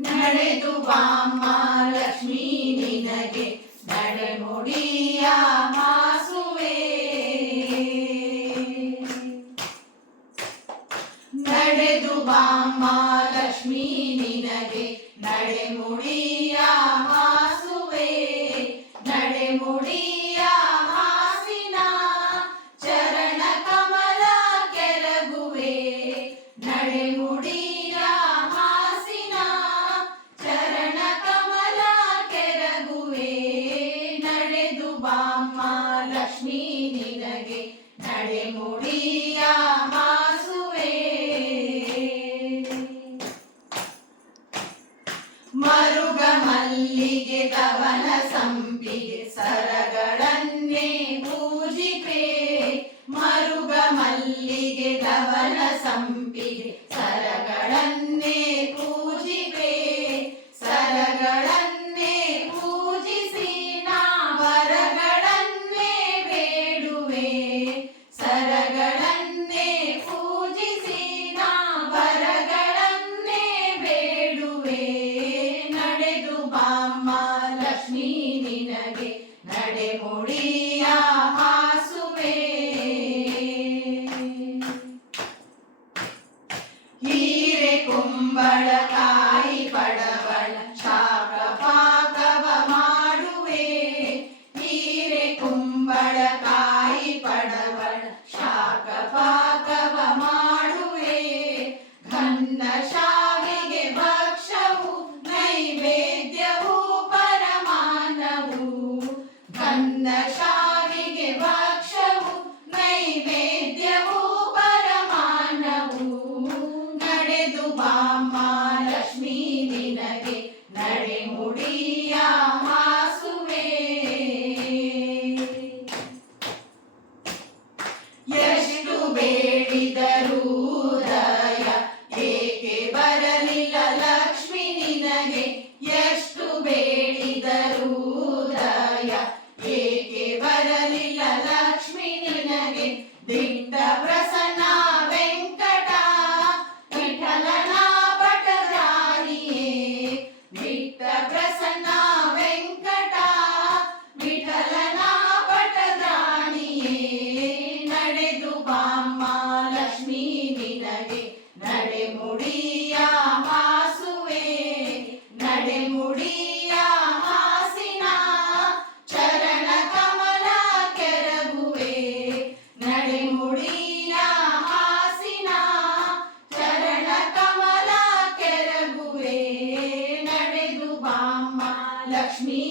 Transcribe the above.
ನಡೆದು ಬಾಮ್ಮ ಲಕ್ಷ್ಮೀ ನಿನಗೆ ನಡೆಮುಡಿಯ ಹಾಸುವೆ. ನಡೆದು ಬಾಮ್ಮ ಲಕ್ಷ್ಮೀ ನಿನಗೆ ನಡೆಮುಡಿಯ ಹಾಸುವೆ. ನಡೆಮುಡಿಯ ಹಾಸಿನ ಚರಣ ಕಮಲ ಕೆರಗುವೆ. ನಡೆಮುಡಿಯ ಹಾಸಿನ ಚರಣ ಕಮಲ ಕೆರಗುವೆ. ನಡೆದು ಬಾಮ್ಮ ಲಕ್ಷ್ಮೀ ನಿನಗೆ ನಡೆಮುಡಿಯ ಹಾಸುವೆ. ಮರುಗ ಮಲ್ಲಿಗೆ ಕವನ ಸಂಪಿಗೆ ಸರಗಳನ್ನೇ ಪೂಜಿಪೆ. ಮರುಗ ಮಲ್ಲಿಗೆ ಕವನ ಸಂಪಿಗೆ ಸರಗಳನ್ನೇ ಪೂಜಿಪೆ. ಸರಗಳನ್ನೇ ಪೂಜಿಸಿ ನಾ ವರಗಳನ್ನೇ ಬೇಡುವೆ. ಸರಗಳನ್ನೇ ಪೂಜಿಸಿ ನಾ ವರಗಳನ್ನೇ ಬೇಡುವೆ. ನಡೆದು ಬಾಮ್ಮ ಲಕ್ಷ್ಮೀ ನಿನಗೆ ನಡೆಮುಡಿಯ ಹಾಸುವೆ. ಹೀರೆ ಕುಂಬಳಕಾಯಿ ಪಡವಳ ಶಾಖ ಪಾಕವ ಮಾಡುವೆ. ಹೀರೆ ಕುಂಬಳಕಾಯಿ ಪಡವಳ ಶಾಖ ಪಾಕವ ಮಾಡುವೆ. ಘನ್ನ ಶಾವಿಗೆ ಭಕ್ಷವು ನೈವೇದ್ಯವು ಪರಮಾನವು. ಘನ್ನ ಶಾವಿಗೆ ಭಕ್ಷವು ನೈವೇದ್ಯವು ಪರಮಾನವು. ನಡೆದು ಬಾಮ್ಮ ಲಕ್ಷ್ಮೀ ನಿನಗೆ ನಡೆಮುಡಿಯ ಹಾಸುವೆ. ಎಷ್ಟು ಬೇಡಿದರೂ ದಯ ಏಕೆ ಬರಲಿಲ್ಲ ಲಕ್ಷ್ಮಿ ನಿನಗೆ. ಎಷ್ಟು ಬೇಡಿದರೂ ದಯ ಏಕೆ ಬರಲಿಲ್ಲ ಲಕ್ಷ್ಮಿ ನಿನಗೆ. ದಿಟ್ಟ ಪ್ರಸನ್ನ ವೆಂಕಟ ವಿಠಲನ ಪಟರಾಣಿಯೇ. ದಿಟ್ಟ ಪ್ರಸನ್ನ ವೆಂಕಟ ವಿಠಲನ ಪಟರಾಣಿಯೇ. ನಡೆದು ಬಾಮ್ಮ ಲಕ್ಷ್ಮೀ ನಿನಗೆ ನಡೆಮುಡಿಯ ಹಾಸುವೆ. ನಡೆಮುಡಿಯ ಹಾಸಿನ ಚರಣ ಕಮಲ ಕೆರಗುವೆ. ನಡೆಮುಡಿಯ ಹಾಸಿನ ಚರಣ ಕಮಲ ಕೆರಗುವೆ. ನಡೆದು ಬಾಮ್ಮ ಲಕ್ಷ್ಮೀ